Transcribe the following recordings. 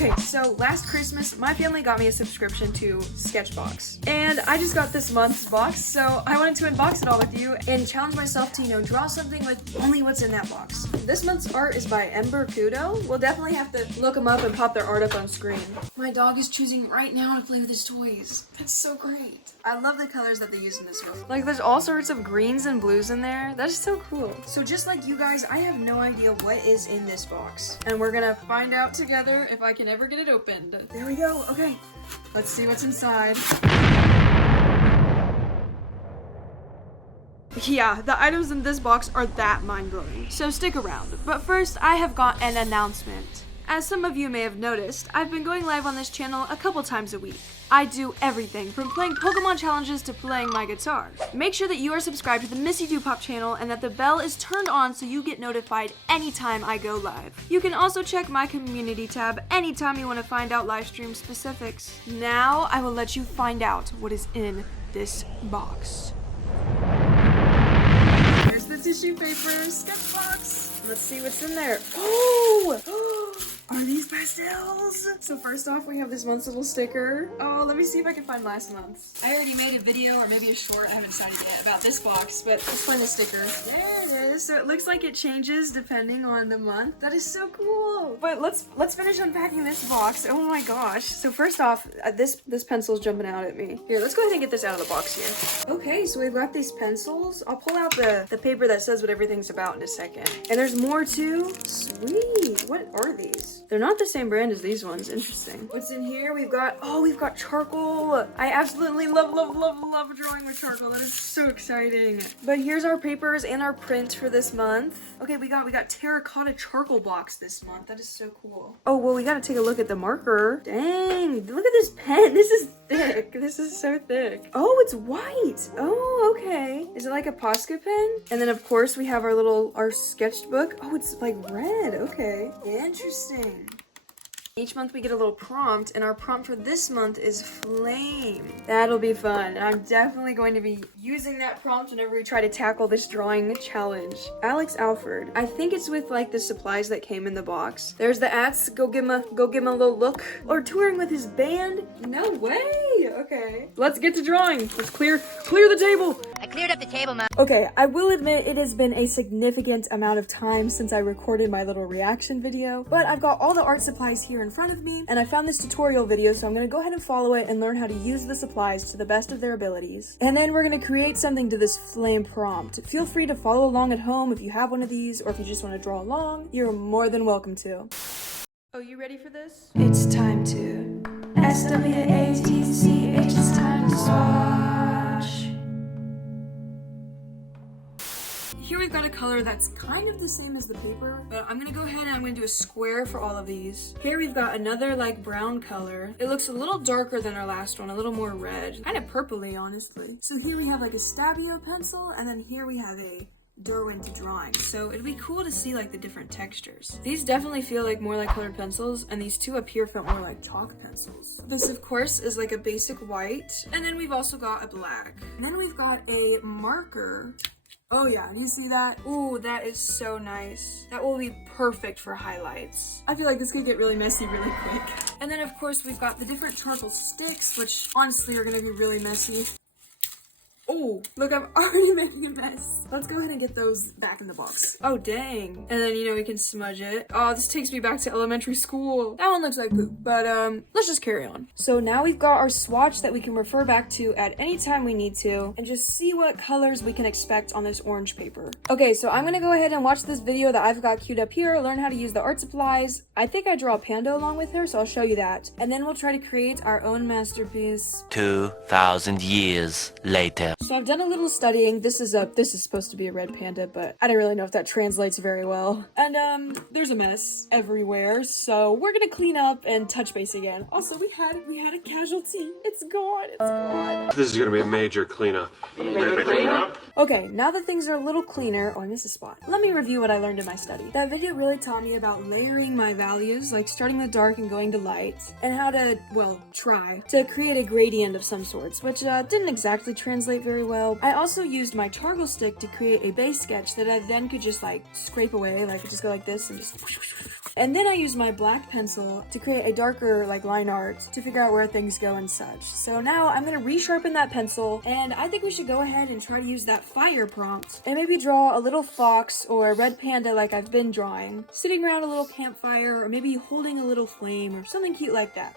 Okay, so last Christmas, my family got me a subscription to SketchBox. And I just got this month's box, so I wanted to unbox it all with you and challenge myself to, draw something with only what's in that box. This month's art is by Ember Kudo. We'll definitely have to look them up and pop their art up on screen. My dog is choosing right now to play with his toys. That's so great. I love the colors that they use in this one. Like, there's all sorts of greens and blues in there. That is so cool. So just like you guys, I have no idea what is in this box. And we're gonna find out together if I can ever get it opened. There we go. Okay, let's see what's inside. Yeah, the items in this box are that mind-blowing. So stick around. But first, I have got an announcement. As some of you may have noticed, I've been going live on this channel a couple times a week. I do everything from playing Pokemon challenges to playing my guitar. Make sure that you are subscribed to the MissyDoPop channel and that the bell is turned on so you get notified anytime I go live. You can also check my community tab anytime you want to find out live stream specifics. Now I will let you find out what is in this box. Here's the tissue paper sketchbox. Let's see what's in there. Oh! Are these pastels? So first off, we have this month's little sticker. Oh, let me see if I can find last month's. I already made a video or maybe a short, I haven't decided yet, about this box, but let's find the sticker. There it is. So it looks like it changes depending on the month. That is so cool. But let's finish unpacking this box. Oh my gosh. So first off, this pencil's jumping out at me. Here, let's go ahead and get this out of the box here. Okay, so we've got these pencils. I'll pull out the paper that says what everything's about in a second. And there's more too. Sweet. What are these? They're not the same brand as these ones. Interesting. What's in here? We've got charcoal. I absolutely love drawing with charcoal. That is so exciting. But here's our papers and our print for this month. Okay, we got terracotta charcoal blocks this month. That is so cool. Oh, well, we gotta take a look at the marker. Dang, look at this pen. This is thick. This is so thick. Oh, it's white. Oh, okay. Is it like a Posca pen? And then of course we have our sketchbook. Oh, it's like red. Okay. Interesting. Each month we get a little prompt, and our prompt for this month is flame. That'll be fun. And I'm definitely going to be using that prompt whenever we try to tackle this drawing challenge. Alex Alford. I think it's with like the supplies that came in the box. There's the ats. Go give him a little look. Or touring with his band. No way. Okay. Let's get to drawing. Let's clear the table. I cleared up the table, Mom. Okay, I will admit it has been a significant amount of time since I recorded my little reaction video, but I've got all the art supplies here in front of me, and I found this tutorial video, so I'm gonna go ahead and follow it and learn how to use the supplies to the best of their abilities. And then we're gonna create something to this flame prompt. Feel free to follow along at home if you have one of these, or if you just want to draw along, you're more than welcome to. Oh, you ready for this? It's time to SWATCH, it's time to swatch. Here we've got a color that's kind of the same as the paper, but I'm gonna go ahead and I'm gonna do a square for all of these. Here we've got another like brown color. It looks a little darker than our last one, a little more red. Kind of purpley, honestly. So here we have like a Stabilo pencil, and then here we have a Derwent drawing. So it'd be cool to see like the different textures. These definitely feel like more like colored pencils, and these two up here felt more like chalk pencils. This of course is like a basic white, and then we've also got a black. And then we've got a marker. Oh yeah, do you see that? Ooh, that is so nice. That will be perfect for highlights. I feel like this could get really messy really quick. And then of course we've got the different charcoal sticks, which honestly are gonna be really messy. Oh, look, I'm already making a mess. Let's go ahead and get those back in the box. Oh, dang. And then, we can smudge it. Oh, this takes me back to elementary school. That one looks like poop, but let's just carry on. So now we've got our swatch that we can refer back to at any time we need to, and just see what colors we can expect on this orange paper. Okay, so I'm gonna go ahead and watch this video that I've got queued up here, learn how to use the art supplies. I think I draw a panda along with her, so I'll show you that. And then we'll try to create our own masterpiece. 2,000 years later. So I've done a little studying. This is supposed to be a red panda, but I don't really know if that translates very well. And there's a mess everywhere, so we're gonna clean up and touch base again. Also, we had a casualty. It's gone. It's gone. This is gonna be a major cleanup. Major cleanup? Okay, now that things are a little cleaner, oh, I missed a spot. Let me review what I learned in my study. That video really taught me about layering my values, like starting with dark and going to light, and how to, well, try to create a gradient of some sorts, which didn't exactly translate very well. I also used my charcoal stick to create a base sketch that I then could just like scrape away, like just go like this and just And then I used my black pencil to create a darker like line art to figure out where things go and such. So now I'm gonna resharpen that pencil, and I think we should go ahead and try to use that fire prompt and maybe draw a little fox or a red panda like I've been drawing, sitting around a little campfire, or maybe holding a little flame or something cute like that.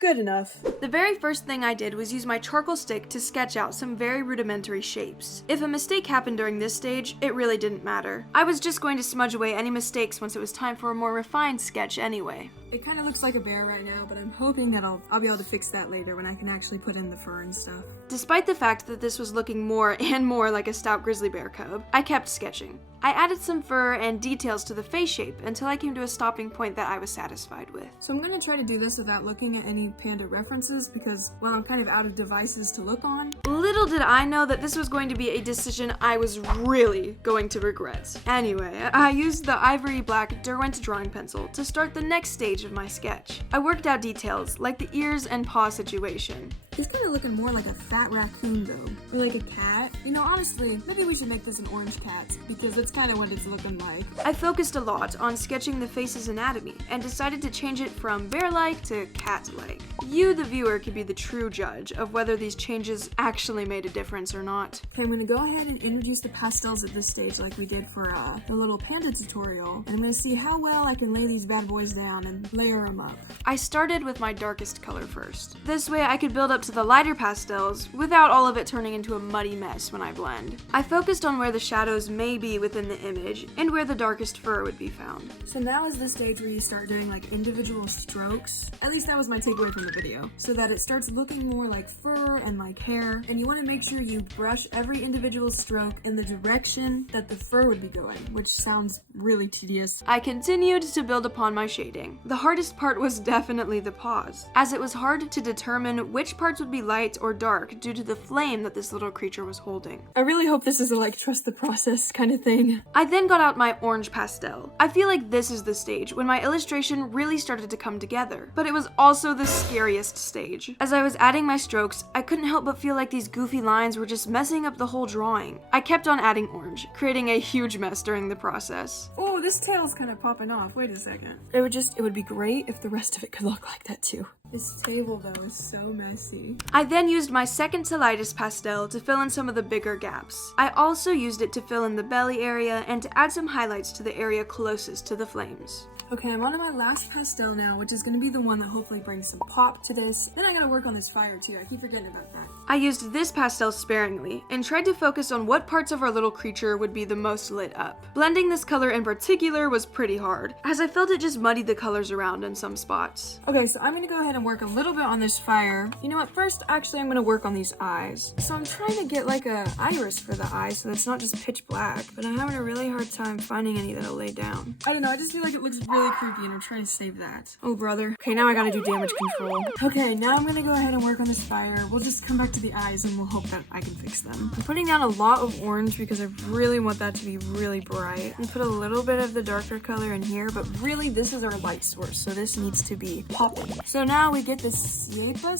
Good enough. The very first thing I did was use my charcoal stick to sketch out some very rudimentary shapes. If a mistake happened during this stage, it really didn't matter. I was just going to smudge away any mistakes once it was time for a more refined sketch anyway. It kind of looks like a bear right now, but I'm hoping that I'll be able to fix that later when I can actually put in the fur and stuff. Despite the fact that this was looking more and more like a stout grizzly bear cub, I kept sketching. I added some fur and details to the face shape until I came to a stopping point that I was satisfied with. So I'm going to try to do this without looking at any panda references because, well, I'm kind of out of devices to look on. Little did I know that this was going to be a decision I was really going to regret. Anyway, I used the ivory black Derwent drawing pencil to start the next stage of my sketch. I worked out details like the ears and paw situation. He's kind of looking more like a fat raccoon though, or like a cat. You know, honestly, maybe we should make this an orange cat because that's kind of what it's looking like. I focused a lot on sketching the face's anatomy and decided to change it from bear-like to cat-like. You, the viewer, could be the true judge of whether these changes actually made a difference or not. Okay, I'm gonna go ahead and introduce the pastels at this stage like we did for the little panda tutorial, and I'm gonna see how well I can lay these bad boys down and layer them up. I started with my darkest color first. This way I could build up to the lighter pastels without all of it turning into a muddy mess when I blend. I focused on where the shadows may be within the image and where the darkest fur would be found. So now is the stage where you start doing like individual strokes. At least that was my takeaway from the video. So that it starts looking more like fur and like hair, and you want to make sure you brush every individual stroke in the direction that the fur would be going, which sounds really tedious. I continued to build upon my shading. The hardest part was definitely the paws, as it was hard to determine which parts would be light or dark due to the flame that this little creature was holding. I really hope this is a like trust the process kind of thing. I then got out my orange pastel. I feel like this is the stage when my illustration really started to come together, but it was also the scariest stage. As I was adding my strokes, I couldn't help but feel like these goofy lines were just messing up the whole drawing. I kept on adding orange, creating a huge mess during the process. Oh, this tail's kind of popping off. Wait a second. It would be great if the rest of it could look like that too. This table though is so messy. I then used my second to lightest pastel to fill in some of the bigger gaps. I also used it to fill in the belly area and to add some highlights to the area closest to the flames. Okay, I'm on to my last pastel now, which is going to be the one that hopefully brings some pop to this. Then I gotta work on this fire too, I keep forgetting about that. I used this pastel sparingly and tried to focus on what parts of our little creature would be the most lit up. Blending this color in particular was pretty hard, as I felt it just muddied the colors around in some spots. Okay, so I'm gonna go ahead and work a little bit on this fire. You know what, first actually I'm gonna work on these eyes. So I'm trying to get like a iris for the eye so that it's not just pitch black, but I'm having a really hard time finding any that'll lay down. I don't know, I just feel like it looks really creepy and I'm trying to save that. Oh brother. Okay, now I gotta do damage control. Okay, now I'm gonna go ahead and work on this fire. We'll just come back to the eyes and we'll hope that I can fix them. I'm putting down a lot of orange because I really want that to be really bright. And put a little bit of the darker color in here, but really this is our light source, so this needs to be popping. So now we get this sienna,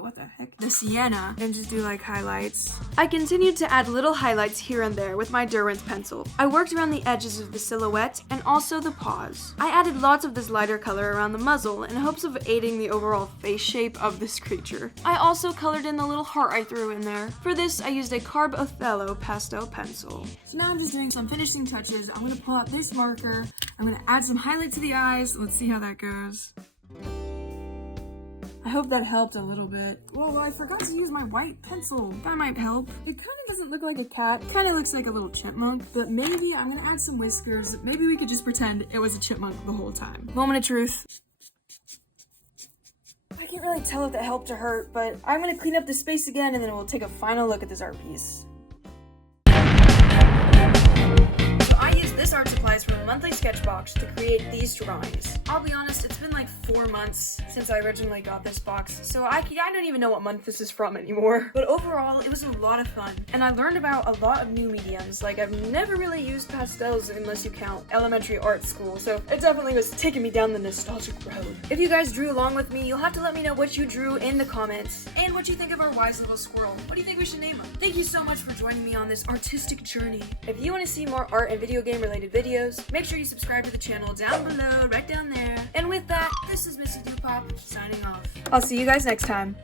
what the heck? The sienna, and just do like highlights. I continued to add little highlights here and there with my Derwent pencil. I worked around the edges of the silhouette and also the paws. I added lots of this lighter color around the muzzle in hopes of aiding the overall face shape of this creature. I also colored in the little heart I threw in there. For this, I used a Carb Othello pastel pencil. So now I'm just doing some finishing touches. I'm gonna pull out this marker. I'm gonna add some highlight to the eyes. Let's see how that goes. I hope that helped a little bit. Whoa, I forgot to use my white pencil. That might help. It kind of doesn't look like a cat. It kind of looks like a little chipmunk, but maybe I'm gonna add some whiskers. Maybe we could just pretend it was a chipmunk the whole time. Moment of truth. I can't really tell if that helped or hurt, but I'm gonna clean up the space again and then we'll take a final look at this art piece. I used this art supplies from a monthly sketchbox to create these drawings. I'll be honest, it's been like 4 months since I originally got this box, so I don't even know what month this is from anymore. But overall, it was a lot of fun, and I learned about a lot of new mediums. Like, I've never really used pastels unless you count elementary art school, so it definitely was taking me down the nostalgic road. If you guys drew along with me, you'll have to let me know what you drew in the comments, and what you think of our wise little squirrel. What do you think we should name him? Thank you so much for joining me on this artistic journey. If you want to see more art and video game related related videos, make sure you subscribe to the channel down below, right down there. And with that, this is MissyDoPop signing off. I'll see you guys next time.